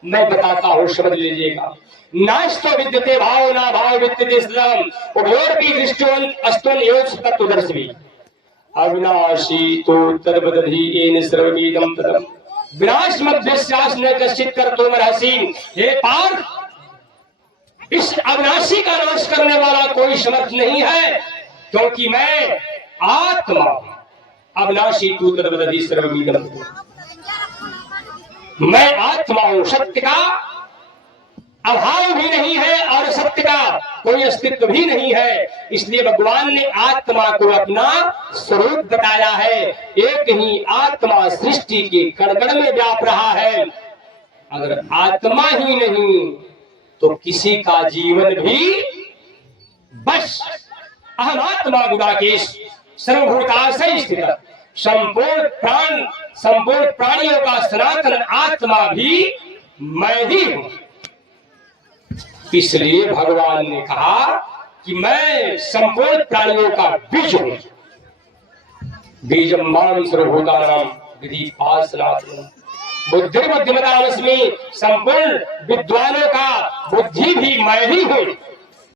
मैं बताता हूं, समझ लीजिएगा। नास्तो विद्यते भाव ना भाव विद्यते स्लम, उभयोरपि दृष्टोन अस्तोन योज तत्वदर्शी, अविनाशी तो तद्वदधि येन सर्वमिदं तदम्, विनाश मध्यस्यास न कश्चित् कर्तुमर्हसि। हे पार्थ, इस अविनाशी का नाश करने वाला कोई समर्थ नहीं है, क्योंकि मैं आत्मा अविनाशी तू तद्वदधि सर्वमिदं। मैं आत्मा हूं, सत्य का अभाव भी नहीं है और सत्य का कोई अस्तित्व भी नहीं है। इसलिए भगवान ने आत्मा को अपना स्वरूप बताया है। एक ही आत्मा सृष्टि के कण-कण में व्याप रहा है। अगर आत्मा ही नहीं तो किसी का जीवन भी बस अहम आत्मा गुडाकेश सर्वभूताशय स्थित, संपूर्ण प्राणियों का सनातन आत्मा भी मैं ही हूं। इसलिए भगवान ने कहा कि मैं संपूर्ण प्राणियों का बीज हूं। बीजम माम सर्वभूतानां विधि पार सनातनम बुद्धिर्बुद्धिमतामस्मि, संपूर्ण विद्वानों का बुद्धि भी मैं ही हूं।